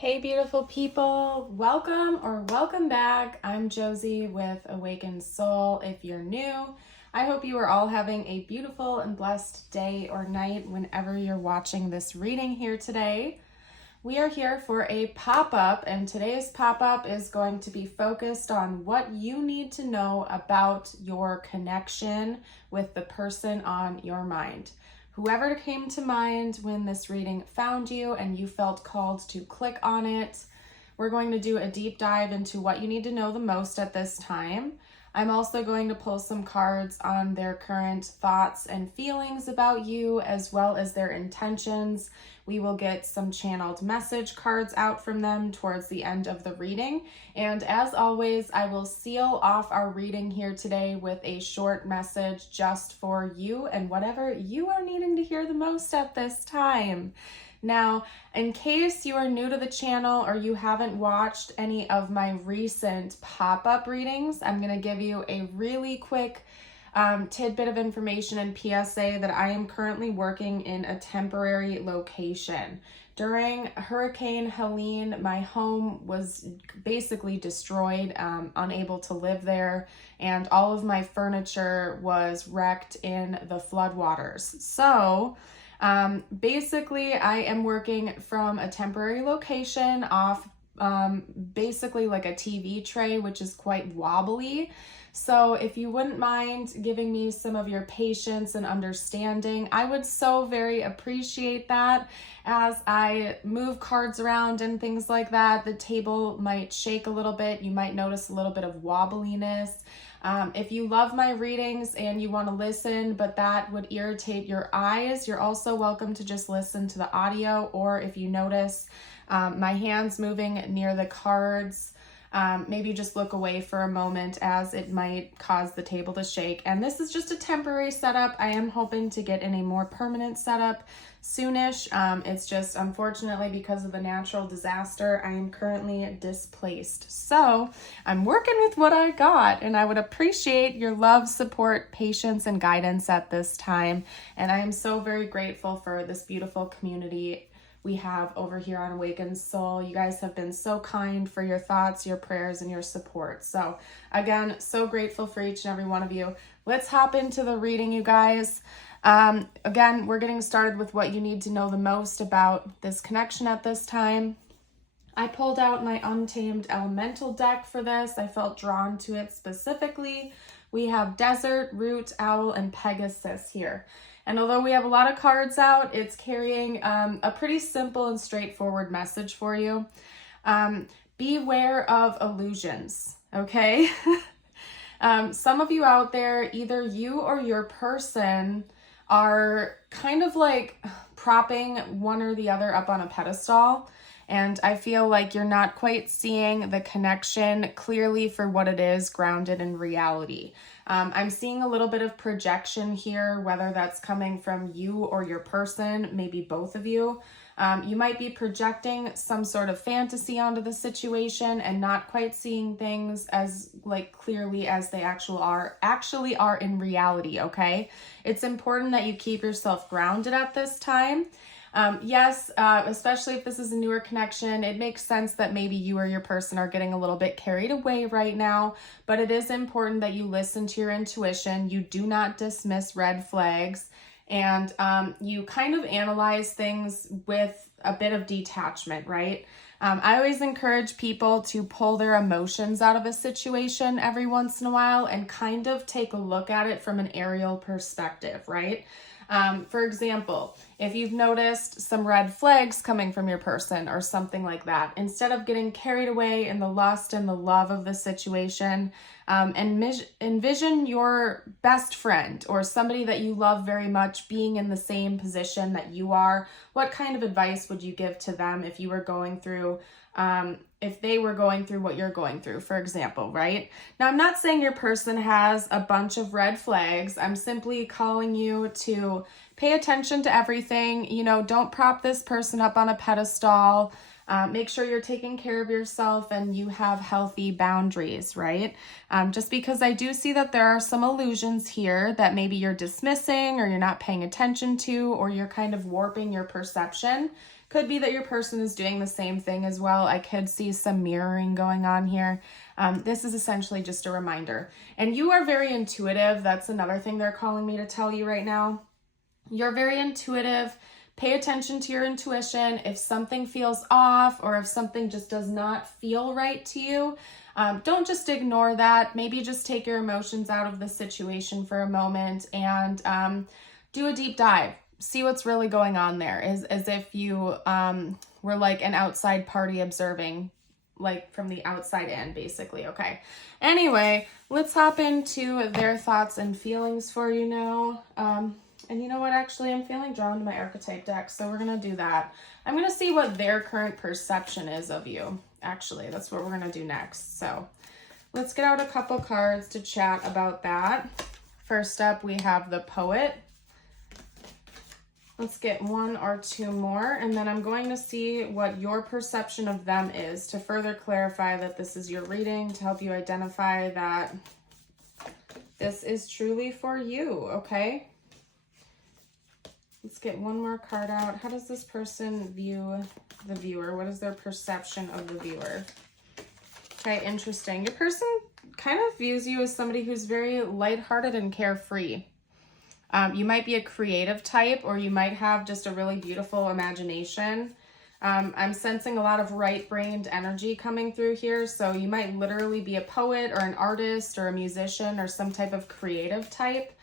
Hey beautiful people, welcome back. I'm Josie with Awakened Soul. If you're new, I hope you are all having a beautiful and blessed day or night whenever you're watching this reading here today. We are here for a pop-up, and today's pop-up is going to be focused on what you need to know about your connection with the person on your mind. Whoever came to mind when this reading found you and you felt called to click on it, we're going to do a deep dive into what you need to know the most at this time. I'm also going to pull some cards on their current thoughts and feelings about you, as well as their intentions. We will get some channeled message cards out from them towards the end of the reading. And as always, I will seal off our reading here today with a short message just for you and whatever you are needing to hear the most at this time. Now, in case you are new to the channel or you haven't watched any of my recent pop-up readings, I'm going to give you a really quick tidbit of information and PSA that I am currently working in a temporary location. During Hurricane Helene, my home was basically destroyed, unable to live there, and all of my furniture was wrecked in the floodwaters. So, basically, I am working from a temporary location off basically like a TV tray, which is quite wobbly. So if you wouldn't mind giving me some of your patience and understanding, I would so very appreciate that. As I move cards around and things like that, the table might shake a little bit. You might notice a little bit of wobbliness. If you love my readings and you want to listen, but that would irritate your eyes, you're also welcome to just listen to the audio. Or if you notice my hands moving near the cards, maybe just look away for a moment, as it might cause the table to shake. And this is just a temporary setup. I am hoping to get in a more permanent setup soonish. It's just, unfortunately, because of the natural disaster, I am currently displaced. So I'm working with what I got, and I would appreciate your love, support, patience, and guidance at this time. And I am so very grateful for this beautiful community we have over here on Awakened Soul. You guys have been so kind for your thoughts, your prayers, and your support. So again, so grateful for each and every one of you. Let's hop into the reading, you guys. Again, we're getting started with what you need to know the most about this connection at this time. I pulled out my Untamed Elemental deck for this. I felt drawn to it specifically. We have Desert, Root, Owl, and Pegasus here. And although we have a lot of cards out, it's carrying a pretty simple and straightforward message for you. Beware of illusions, okay? Some of you out there, either you or your person are kind of like propping one or the other up on a pedestal. And I feel like you're not quite seeing the connection clearly for what it is, grounded in reality. I'm seeing a little bit of projection here, whether that's coming from you or your person, maybe both of you. You might be projecting some sort of fantasy onto the situation and not quite seeing things as like clearly as they actually are in reality, okay? It's important that you keep yourself grounded at this time. Yes, especially if this is a newer connection, it makes sense that maybe you or your person are getting a little bit carried away right now, but it is important that you listen to your intuition. You do not dismiss red flags, and you kind of analyze things with a bit of detachment, right? I always encourage people to pull their emotions out of a situation every once in a while and kind of take a look at it from an aerial perspective, right? For example, if you've noticed some red flags coming from your person or something like that, instead of getting carried away in the lust and the love of the situation, envision your best friend or somebody that you love very much being in the same position that you are. What kind of advice would you give to them if you were going through if they were going through what you're going through, for example, right? Now, I'm not saying your person has a bunch of red flags. I'm simply calling you to pay attention to everything. You know, don't prop this person up on a pedestal. Make sure you're taking care of yourself and you have healthy boundaries, right? Just because I do see that there are some illusions here that maybe you're dismissing or you're not paying attention to, or you're kind of warping your perception. Could be that your person is doing the same thing as well. I could see some mirroring going on here. This is essentially just a reminder. And you are very intuitive. That's another thing they're calling me to tell you right now. You're very intuitive. Pay attention to your intuition. If something feels off or if something just does not feel right to you, don't just ignore that. Maybe just take your emotions out of the situation for a moment and do a deep dive. See what's really going on there, as if you were like an outside party observing, like from the outside in, basically. Okay. Anyway, let's hop into their thoughts and feelings for you now. And you know what? Actually, I'm feeling drawn to my archetype deck, so we're going to do that. I'm going to see what their current perception is of you. Actually, that's what we're going to do next. So let's get out a couple cards to chat about that. First up, we have the Poet. Let's get one or two more, and then I'm going to see what your perception of them is to further clarify that this is your reading, to help you identify that this is truly for you, okay? Let's get one more card out. How does this person view the viewer? What is their perception of the viewer? Okay, interesting. Your person kind of views you as somebody who's very lighthearted and carefree. You might be a creative type, or you might have just a really beautiful imagination. I'm sensing a lot of right-brained energy coming through here. So you might literally be a poet or an artist or a musician or some type of creative type.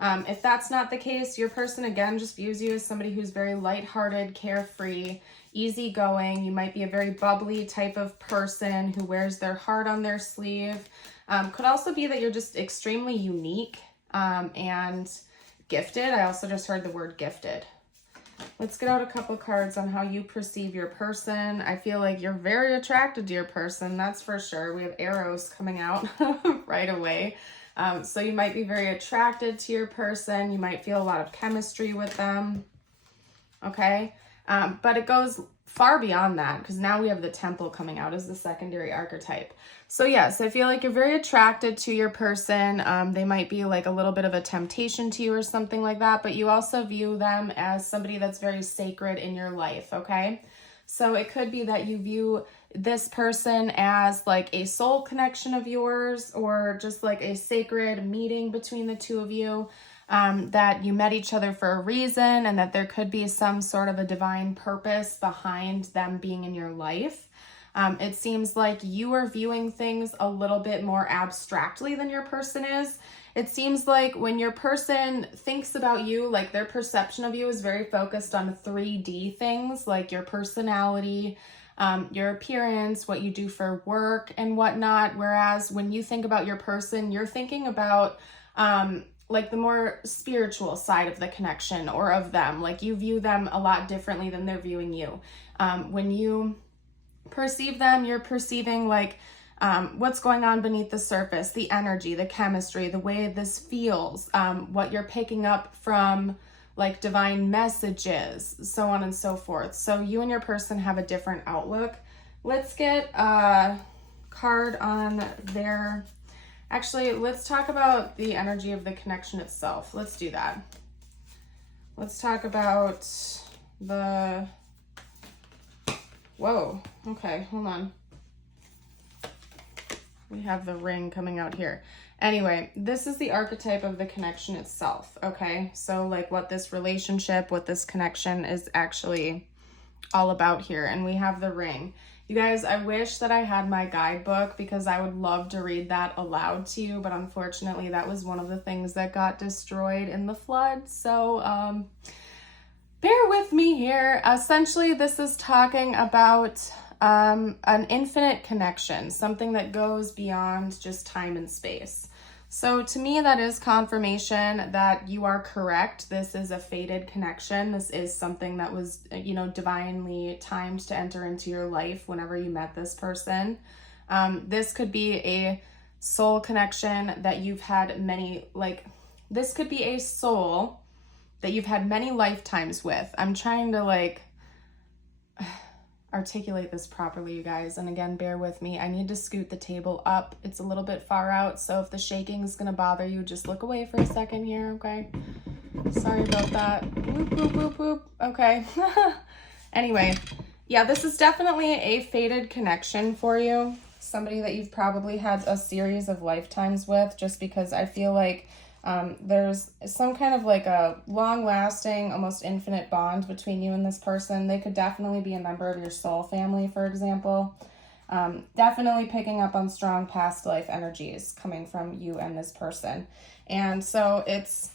If that's not the case, your person, again, just views you as somebody who's very lighthearted, carefree, easygoing. You might be a very bubbly type of person who wears their heart on their sleeve. Could also be that you're just extremely unique and gifted. I also just heard the word gifted. Let's get out a couple cards on how you perceive your person. I feel like you're very attracted to your person, that's for sure. We have arrows coming out right away. So you might be very attracted to your person. You might feel a lot of chemistry with them. Okay. But it goes far beyond that, because now we have the Temple coming out as the secondary archetype. So yes, I feel like you're very attracted to your person. They might be like a little bit of a temptation to you or something like that, but you also view them as somebody that's very sacred in your life, okay? So it could be that you view this person as like a soul connection of yours, or just like a sacred meeting between the two of you, that you met each other for a reason, and that there could be some sort of a divine purpose behind them being in your life. It seems like you are viewing things a little bit more abstractly than your person is. It seems like when your person thinks about you, like their perception of you is very focused on 3D things, like your personality, your appearance, what you do for work and whatnot. Whereas when you think about your person, you're thinking about like the more spiritual side of the connection or of them. Like you view them a lot differently than they're viewing you. When you perceive them, you're perceiving like what's going on beneath the surface, the energy, the chemistry, the way this feels, what you're picking up from like divine messages, so on and so forth. So you and your person have a different outlook. Let's get a card on their... Actually, let's talk about the energy of the connection itself. Let's do that. Let's talk about the... Whoa, okay, hold on. We have the ring coming out here. Anyway, this is the archetype of the connection itself, okay? So like what this relationship, what this connection is actually all about here. And we have the ring. You guys, I wish that I had my guidebook, because I would love to read that aloud to you, but unfortunately that was one of the things that got destroyed in the flood. So bear with me here. Essentially, this is talking about an infinite connection, something that goes beyond just time and space. So to me, that is confirmation that you are correct. This is a fated connection. This is something that was, you know, divinely timed to enter into your life whenever you met this person. This could be a soul connection that you've had many, like, this could be a soul that you've had many lifetimes with. I'm trying to like articulate this properly, you guys. And again, bear with me. I need to scoot the table up. It's a little bit far out, so if the shaking is gonna bother you, just look away for a second here, okay? Sorry about that. Whoop, whoop, whoop, whoop. Okay. Anyway, yeah, this is definitely a fated connection for you. Somebody that you've probably had a series of lifetimes with, just because I feel like there's some kind of like a long-lasting, almost infinite bond between you and this person. They could definitely be a member of your soul family, for example. Definitely picking up on strong past life energies coming from you and this person. And so it's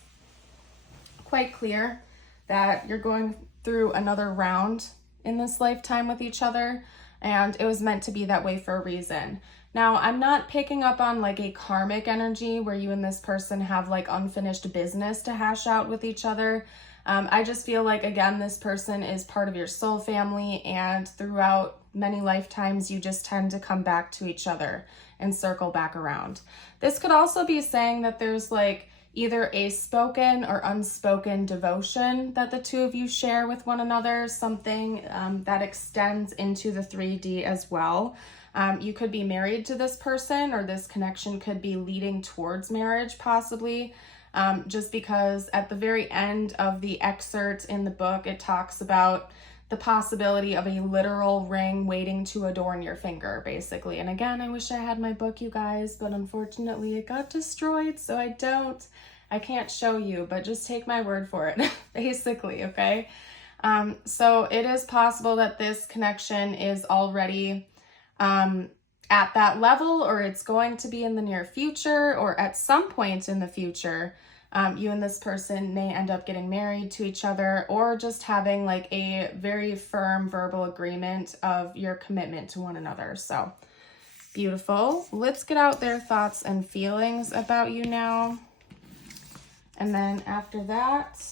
quite clear that you're going through another round in this lifetime with each other, and it was meant to be that way for a reason. Now, I'm not picking up on like a karmic energy where you and this person have like unfinished business to hash out with each other. I just feel like, again, this person is part of your soul family, and throughout many lifetimes, you just tend to come back to each other and circle back around. This could also be saying that there's like either a spoken or unspoken devotion that the two of you share with one another, something that extends into the 3D as well. You could be married to this person, or this connection could be leading towards marriage, possibly. Just because at the very end of the excerpt in the book, it talks about the possibility of a literal ring waiting to adorn your finger, basically. And again, I wish I had my book, you guys, but unfortunately it got destroyed, so I can't show you, but just take my word for it, basically, okay? So it is possible that this connection is already at that level, or it's going to be in the near future, or at some point in the future. You and this person may end up getting married to each other, or just having like a very firm verbal agreement of your commitment to one another. So beautiful. Let's get out their thoughts and feelings about you now. And then after that,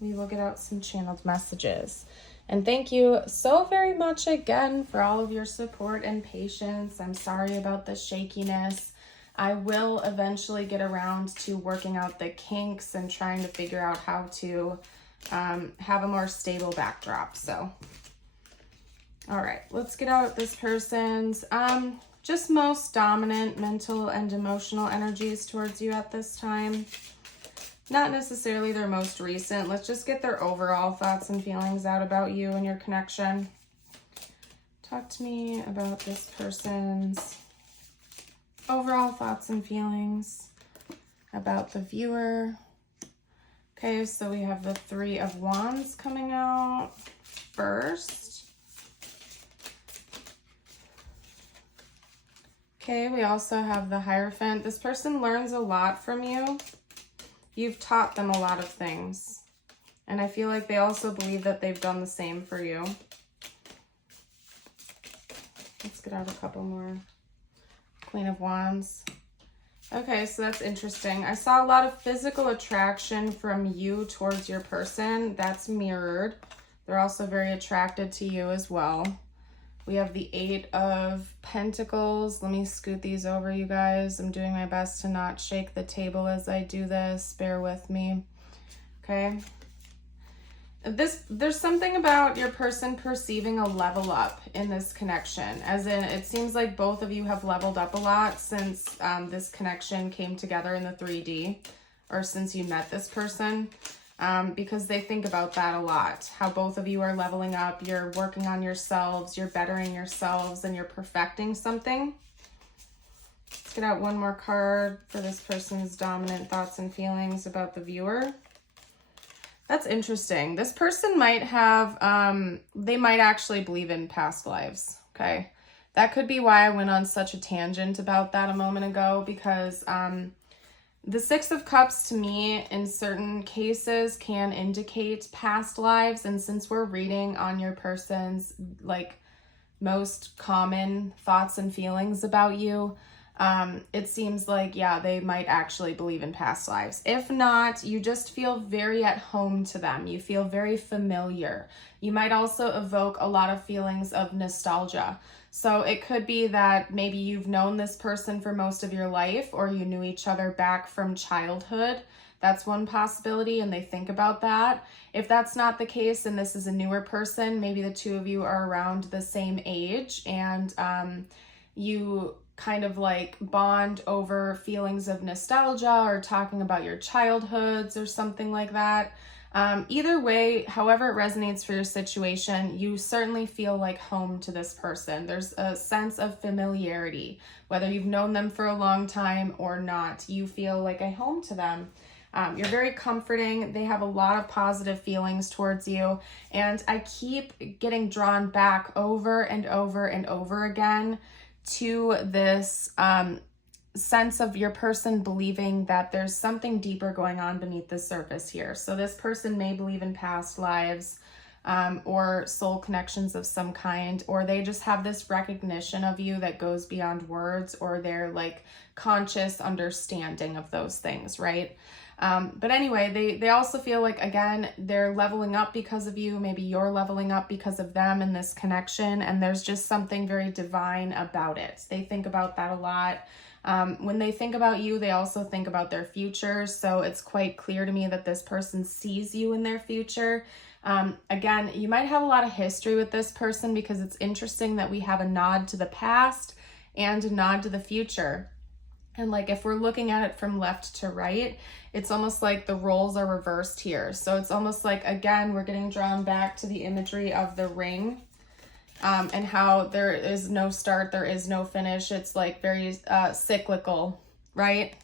we will get out some channeled messages. And thank you so very much again for all of your support and patience. I'm sorry about the shakiness. I will eventually get around to working out the kinks and trying to figure out how to have a more stable backdrop. So, all right, let's get out this person's just most dominant mental and emotional energies towards you at this time. Not necessarily their most recent. Let's just get their overall thoughts and feelings out about you and your connection. Talk to me about this person's overall thoughts and feelings about the viewer. Okay, so we have the Three of Wands coming out first. Okay, we also have the Hierophant. This person learns a lot from you. You've taught them a lot of things. And I feel like they also believe that they've done the same for you. Let's get out a couple more. Queen of Wands. Okay, so that's interesting. I saw a lot of physical attraction from you towards your person. That's mirrored. They're also very attracted to you as well. We have the Eight of Pentacles. Let me scoot these over, you guys. I'm doing my best to not shake the table as I do this. Bear with me. Okay. There's something about your person perceiving a level up in this connection. As in, it seems like both of you have leveled up a lot since this connection came together in the 3D, or since you met this person. Because they think about that a lot, how both of you are leveling up, you're working on yourselves, you're bettering yourselves, and you're perfecting something. Let's get out one more card for this person's dominant thoughts and feelings about the viewer. That's interesting. This person might have, they might actually believe in past lives, okay? That could be why I went on such a tangent about that a moment ago, because the Six of Cups to me in certain cases can indicate past lives. And since we're reading on your person's like most common thoughts and feelings about you, it seems like, yeah, they might actually believe in past lives. If not, you just feel very at home to them. You feel very familiar. You might also evoke a lot of feelings of nostalgia. So it could be that maybe you've known this person for most of your life, or you knew each other back from childhood. That's one possibility, and they think about that. If that's not the case and this is a newer person, maybe the two of you are around the same age, and you kind of like bond over feelings of nostalgia or talking about your childhoods or something like that. Either way, however it resonates for your situation, you certainly feel like home to this person. There's a sense of familiarity. Whether you've known them for a long time or not, you feel like a home to them. You're very comforting. They have a lot of positive feelings towards you. And I keep getting drawn back over and over and over again to this sense of your person believing that there's something deeper going on beneath the surface here. So this person may believe in past lives or soul connections of some kind, or they just have this recognition of you that goes beyond words, or their like conscious understanding of those things, right? But anyway, they also feel like, again, they're leveling up because of you. Maybe you're leveling up because of them in this connection, and there's just something very divine about it. They think about that a lot. When they think about you, they also think about their future. So it's quite clear to me that this person sees you in their future. Again, you might have a lot of history with this person, because it's interesting that we have a nod to the past and a nod to the future. And like, if we're looking at it from left to right, it's almost like the roles are reversed here. So it's almost like, again, we're getting drawn back to the imagery of the ring. And how there is no start, there is no finish. It's like very cyclical, right?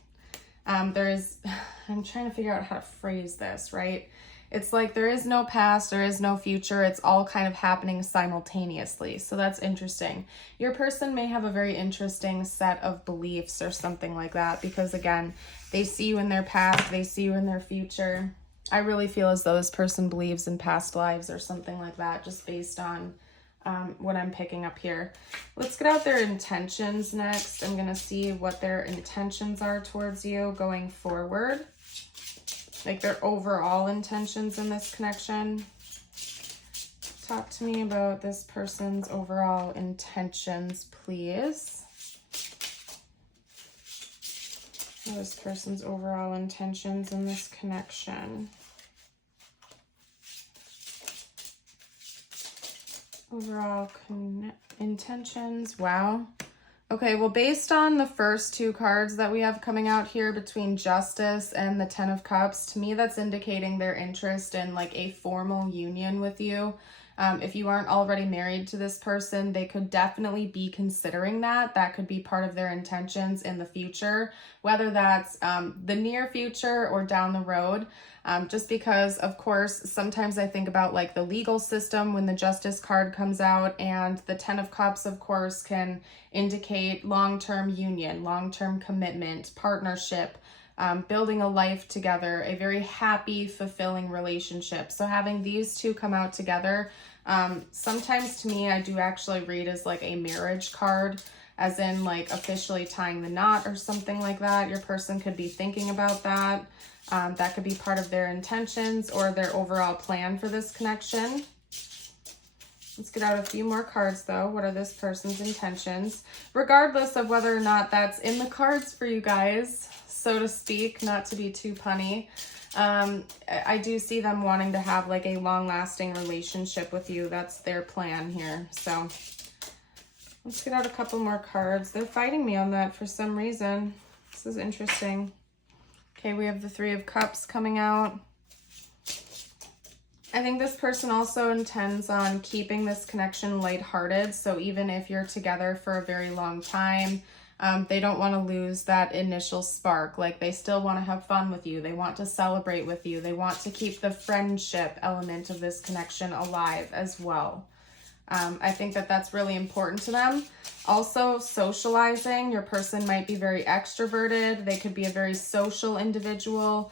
I'm trying to figure out how to phrase this, right? It's like there is no past, there is no future. It's all kind of happening simultaneously. So that's interesting. Your person may have a very interesting set of beliefs or something like that, because again, they see you in their past, they see you in their future. I really feel as though this person believes in past lives or something like that, just based on what I'm picking up here. Let's get out their intentions next. I'm going to see what their intentions are towards you going forward. Like their overall intentions in this connection. Talk to me about this person's overall intentions, please. This person's overall intentions in this connection. Overall intentions. Wow. Okay, well, based on the first two cards that we have coming out here between Justice and the Ten of Cups, to me that's indicating their interest in like a formal union with you. If you aren't already married to this person, they could definitely be considering that. That could be part of their intentions in the future, whether that's the near future or down the road. Just because, of course, sometimes I think about like the legal system when the Justice card comes out, and the Ten of Cups, of course, can indicate long-term union, long-term commitment, partnership, building a life together, a very happy, fulfilling relationship. So having these two come out together, sometimes to me, I do actually read as like a marriage card, as in like officially tying the knot or something like that. Your person could be thinking about that. That could be part of their intentions or their overall plan for this connection. Let's get out a few more cards though. What are this person's intentions? Regardless of whether or not that's in the cards for you guys, so to speak, not to be too punny. I do see them wanting to have like a long-lasting relationship with you. That's their plan here. So let's get out a couple more cards. They're fighting me on that for some reason. This is interesting. Okay, we have the Three of Cups coming out. I think this person also intends on keeping this connection lighthearted. So even if you're together for a very long time, they don't want to lose that initial spark. Like they still want to have fun with you. They want to celebrate with you. They want to keep the friendship element of this connection alive as well. I think that that's really important to them. Also, socializing. Your person might be very extroverted. They could be a very social individual.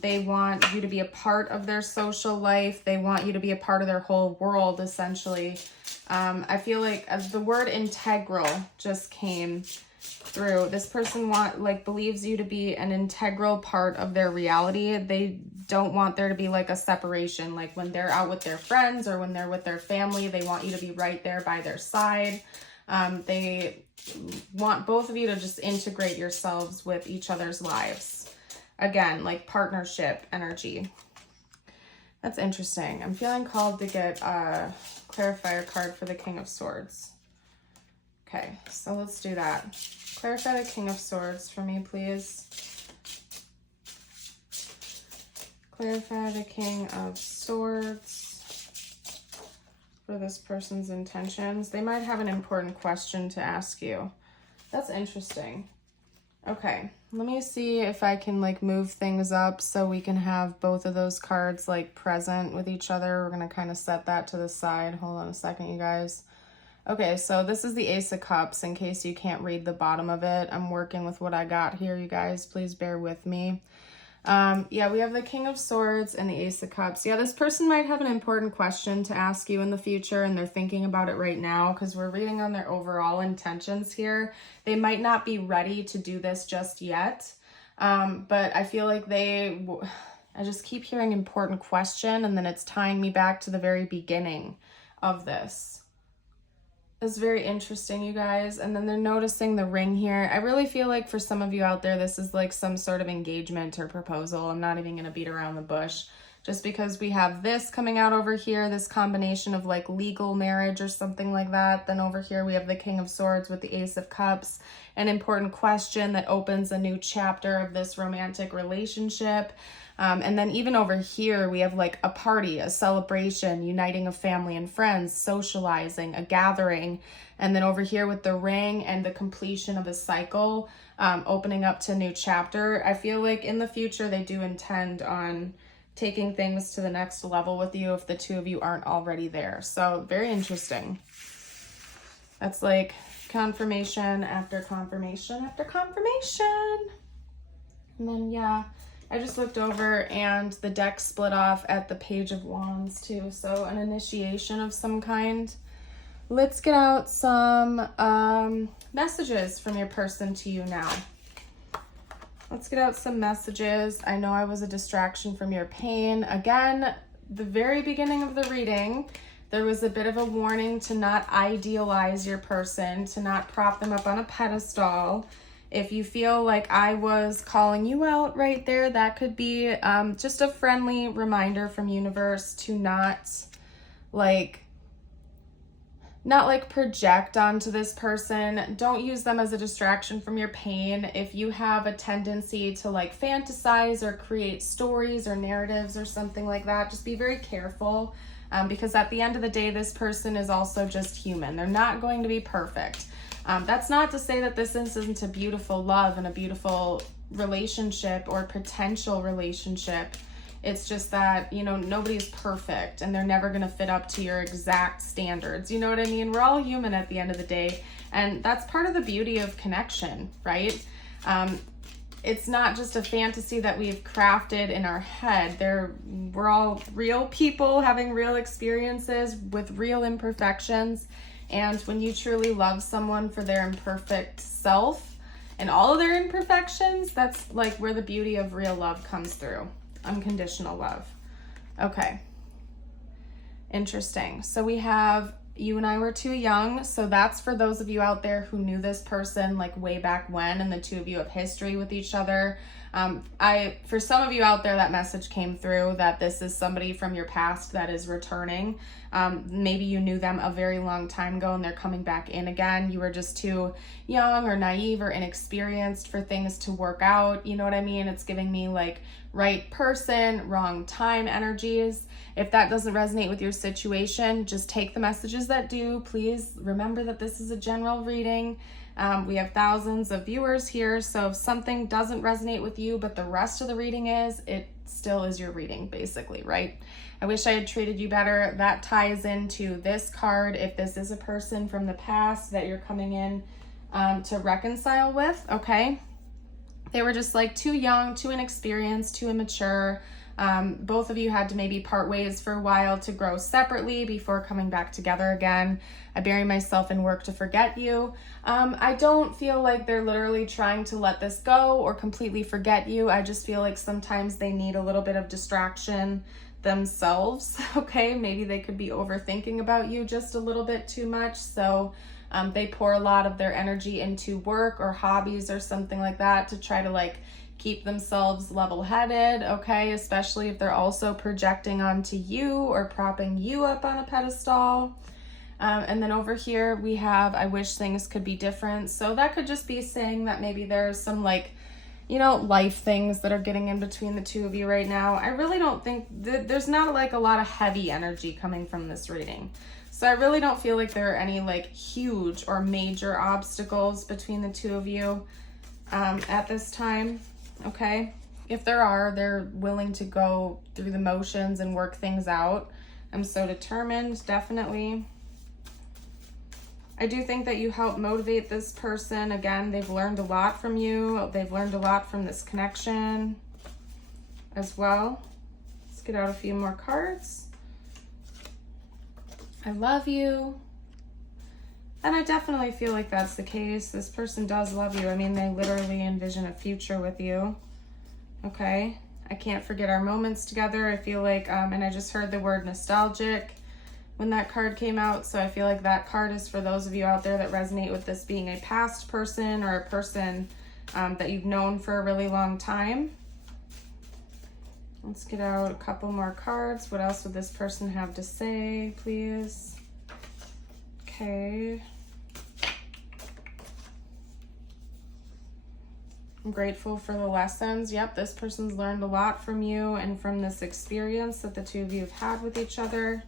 They want you to be a part of their social life. They want you to be a part of their whole world, essentially. I feel like the word integral just came through. This person believes you to be an integral part of their reality. They don't want there to be like a separation. Like when they're out with their friends or when they're with their family, they want you to be right there by their side. They want both of you to just integrate yourselves with each other's lives. Again, like partnership energy. That's interesting. I'm feeling called to get a clarifier card for the King of Swords. Okay, so let's do that. Clarify the King of Swords for me, please. Clarify the King of Swords for this person's intentions. They might have an important question to ask you. That's interesting. Okay, let me see if I can like move things up so we can have both of those cards like present with each other. We're gonna kind of set that to the side. Hold on a second, you guys. Okay, so this is the Ace of Cups in case you can't read the bottom of it. I'm working with what I got here, you guys. Please bear with me. Yeah, we have the King of Swords and the Ace of Cups. Yeah, this person might have an important question to ask you in the future, and they're thinking about it right now because we're reading on their overall intentions here. They might not be ready to do this just yet, but I feel like I just keep hearing important question, and then it's tying me back to the very beginning of this. It's very interesting, you guys. And then they're noticing the ring here. I really feel like for some of you out there, this is like some sort of engagement or proposal. I'm not even going to beat around the bush. Just because we have this coming out over here, this combination of like legal marriage or something like that. Then over here we have the King of Swords with the Ace of Cups. An important question that opens a new chapter of this romantic relationship. And then even over here, we have like a party, a celebration, uniting of family and friends, socializing, a gathering. And then over here with the ring and the completion of a cycle, opening up to a new chapter. I feel like in the future, they do intend on taking things to the next level with you if the two of you aren't already there. So very interesting. That's like confirmation after confirmation after confirmation. And then, yeah. I just looked over and the deck split off at the Page of Wands too. So an initiation of some kind. Let's get out some messages from your person to you now. Let's get out some messages. I know I was a distraction from your pain. Again, the very beginning of the reading, there was a bit of a warning to not idealize your person, to not prop them up on a pedestal. If you feel like I was calling you out right there, that could be just a friendly reminder from universe to not project onto this person. Don't use them as a distraction from your pain. If you have a tendency to like fantasize or create stories or narratives or something like that, just be very careful because at the end of the day, this person is also just human. They're not going to be perfect. That's not to say that this isn't a beautiful love and a beautiful relationship or potential relationship. It's just that, you know, nobody's perfect and they're never going to fit up to your exact standards. You know what I mean? We're all human at the end of the day. And that's part of the beauty of connection, right? It's not just a fantasy that we've crafted in our head. We're all real people having real experiences with real imperfections. And when you truly love someone for their imperfect self and all of their imperfections, that's like where the beauty of real love comes through. Unconditional love. Okay. Interesting. So we have you and I were too young. So that's for those of you out there who knew this person like way back when, and the two of you have history with each other. For some of you out there, that message came through that this is somebody from your past that is returning. Maybe you knew them a very long time ago and they're coming back in again. You were just too young or naive or inexperienced for things to work out. You know what I mean? It's giving me like right person, wrong time energies. If that doesn't resonate with your situation, just take the messages that do. Please remember that this is a general reading. We have thousands of viewers here, so if something doesn't resonate with you, but the rest of the reading is, it still is your reading, basically, right? I wish I had treated you better. That ties into this card. If this is a person from the past that you're coming in to reconcile with, okay? They were just like too young, too inexperienced, too immature. Both of you had to maybe part ways for a while to grow separately before coming back together again. I bury myself in work to forget you. I don't feel like they're literally trying to let this go or completely forget you. I just feel like sometimes they need a little bit of distraction themselves, okay? Maybe they could be overthinking about you just a little bit too much. So they pour a lot of their energy into work or hobbies or something like that to try to like keep themselves level-headed, okay? Especially if they're also projecting onto you or propping you up on a pedestal. And then over here we have, I wish things could be different. So that could just be saying that maybe there's some like you know, life things that are getting in between the two of you right now. I really don't think there's not like a lot of heavy energy coming from this reading. So I really don't feel like there are any like huge or major obstacles between the two of you at this time, okay? If there are, they're willing to go through the motions and work things out. I'm so determined, definitely. I do think that you help motivate this person. Again, they've learned a lot from you. They've learned a lot from this connection as well. Let's get out a few more cards. I love you. And I definitely feel like that's the case. This person does love you. I mean, they literally envision a future with you. Okay. I can't forget our moments together. I feel like, and I just heard the word nostalgic when that card came out. So I feel like that card is for those of you out there that resonate with this being a past person or a person that you've known for a really long time. Let's get out a couple more cards. What else would this person have to say, please? Okay. I'm grateful for the lessons. Yep, this person's learned a lot from you and from this experience that the two of you have had with each other.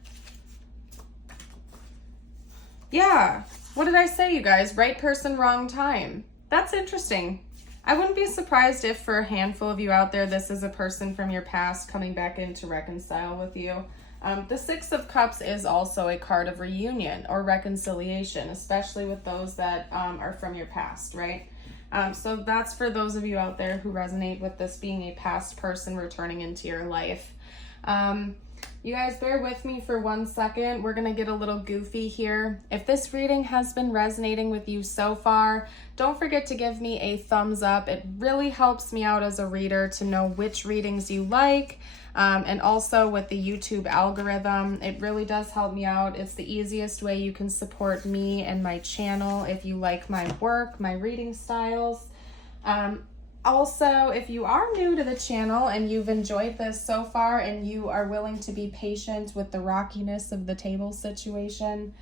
Yeah, what did I say, you guys? Right person, wrong time. That's interesting. I wouldn't be surprised if for a handful of you out there, this is a person from your past coming back in to reconcile with you. The Six of Cups is also a card of reunion or reconciliation, especially with those that are from your past, right? So that's for those of you out there who resonate with this being a past person returning into your life. You guys bear with me for 1 second. We're going to get a little goofy here. If this reading has been resonating with you so far, don't forget to give me a thumbs up. It really helps me out as a reader to know which readings you like. And also with the YouTube algorithm, it really does help me out. It's the easiest way you can support me and my channel if you like my work, my reading styles. Also, if you are new to the channel and you've enjoyed this so far and you are willing to be patient with the rockiness of the table situation,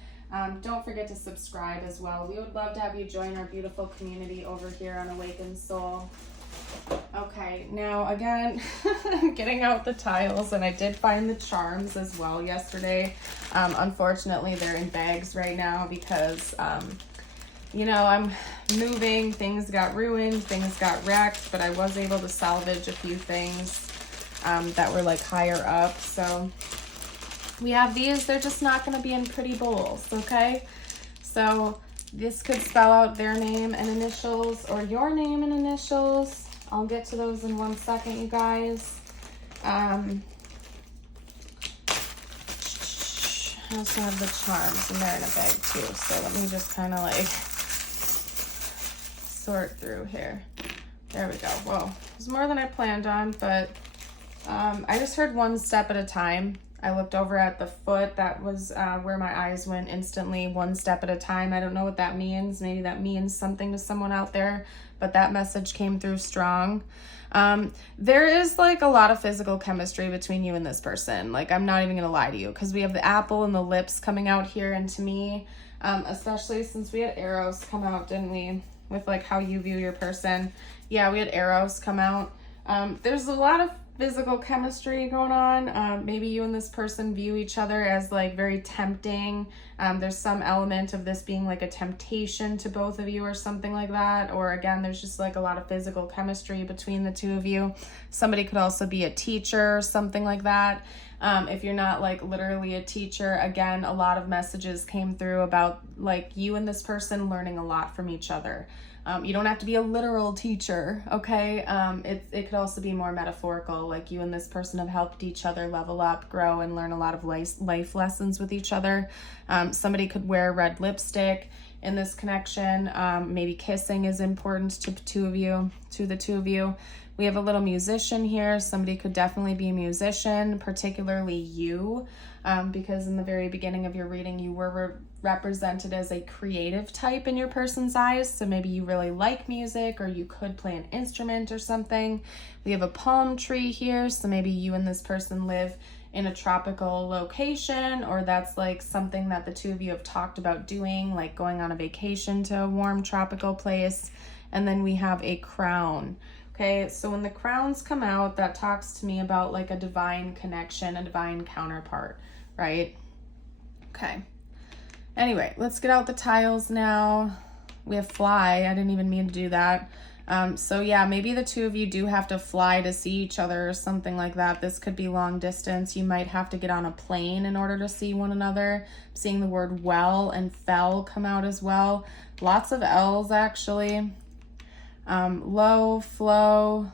don't forget to subscribe as well. We would love to have you join our beautiful community over here on Awakened Soul. Okay, now again, I'm getting out the tiles, and I did find the charms as well yesterday. Unfortunately, they're in bags right now because you know, I'm moving, things got ruined, things got wrecked, but I was able to salvage a few things that were like higher up. So we have these, they're just not going to be in pretty bowls, okay? So this could spell out their name and initials or your name and initials. I'll get to those in 1 second, you guys. I also have the charms, and they're in a bag too. So let me just kind of like sort through here. There we go. Whoa, it was more than I planned on, but I just heard one step at a time. I looked over at the foot. That was where my eyes went instantly. One step at a time. I don't know what that means. Maybe that means something to someone out there, but that message came through strong. There is like a lot of physical chemistry between you and this person. Like, I'm not even gonna lie to you, because we have the apple and the lips coming out here, and to me, especially since we had arrows come out, didn't we? With like how you view your person. Yeah, we had arrows come out. There's a lot of physical chemistry going on. Maybe you and this person view each other as like very tempting. There's some element of this being like a temptation to both of you or something like that. Or again, there's just like a lot of physical chemistry between the two of you. Somebody could also be a teacher or something like that. If you're not like literally a teacher, again, a lot of messages came through about like you and this person learning a lot from each other. You don't have to be a literal teacher, okay? It could also be more metaphorical, like you and this person have helped each other level up, grow, and learn a lot of life lessons with each other. Somebody could wear red lipstick in this connection. Maybe kissing is important to the two of you. We have a little musician here. Somebody could definitely be a musician, particularly you, because in the very beginning of your reading, you were represented as a creative type in your person's eyes. So maybe you really like music, or you could play an instrument or something. We have a palm tree here. So maybe you and this person live in a tropical location, or that's like something that the two of you have talked about doing, like going on a vacation to a warm tropical place. And then we have a crown. Okay, so when the crowns come out, that talks to me about like a divine connection, a divine counterpart, right? Okay. Anyway, let's get out the tiles now. We have fly. I didn't even mean to do that. So yeah, maybe the two of you do have to fly to see each other or something like that. This could be long distance. You might have to get on a plane in order to see one another. I'm seeing the word well and fell come out as well. Lots of L's actually. Low, flow.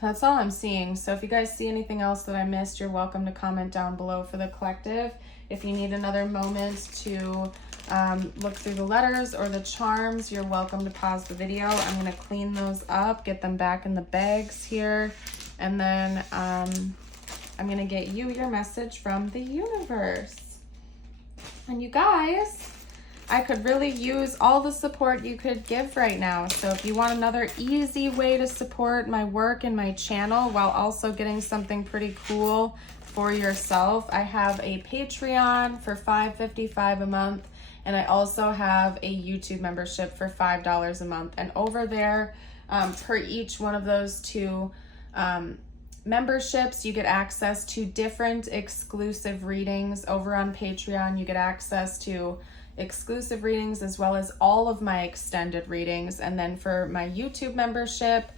That's all I'm seeing. So if you guys see anything else that I missed, you're welcome to comment down below for the collective. If you need another moment to look through the letters or the charms, you're welcome to pause the video. I'm going to clean those up, get them back in the bags here, and then I'm going to get you your message from the universe. And you guys, I could really use all the support you could give right now. So if you want another easy way to support my work and my channel while also getting something pretty cool for yourself, I have a Patreon for $5.55 a month, and I also have a YouTube membership for $5 a month. And over there, per each one of those two memberships, you get access to different exclusive readings. Over on Patreon, you get access to exclusive readings as well as all of my extended readings. And then for my YouTube membership,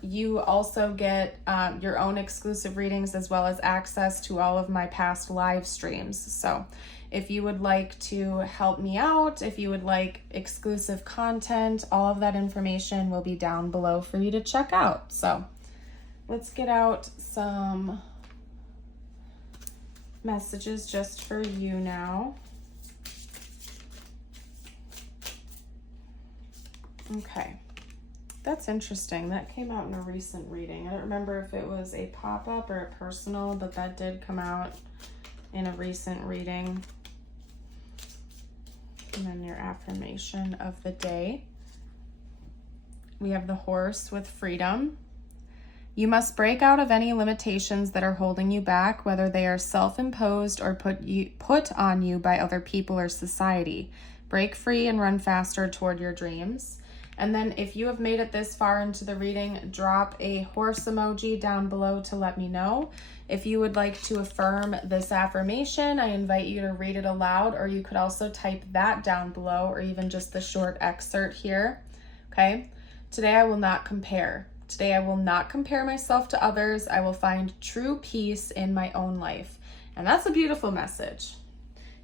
you also get your own exclusive readings as well as access to all of my past live streams. So if you would like to help me out, if you would like exclusive content, all of that information will be down below for you to check out. So let's get out some messages just for you now. Okay, that's interesting. That came out in a recent reading. I don't remember if it was a pop-up or a personal, but that did come out in a recent reading. And then your affirmation of the day. We have the horse with freedom. You must break out of any limitations that are holding you back, whether they are self-imposed or put on you by other people or society. Break free and run faster toward your dreams. And then if you have made it this far into the reading, drop a horse emoji down below to let me know. If you would like to affirm this affirmation, I invite you to read it aloud, or you could also type that down below, or even just the short excerpt here. Okay? Today I will not compare. Today I will not compare myself to others. I will find true peace in my own life. And that's a beautiful message.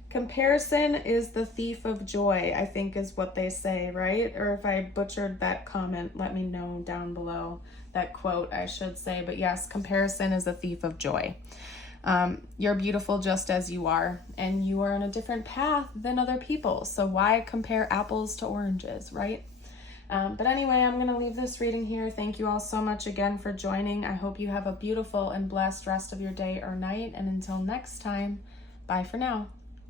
Comparison is the thief of joy, I think is what they say, right? Or if I butchered that comment, let me know down below. That quote, I should say. But yes, comparison is a thief of joy. You're beautiful just as you are, and you are on a different path than other people. So why compare apples to oranges, right? But anyway, I'm going to leave this reading here. Thank you all so much again for joining. I hope you have a beautiful and blessed rest of your day or night. And until next time, bye for now.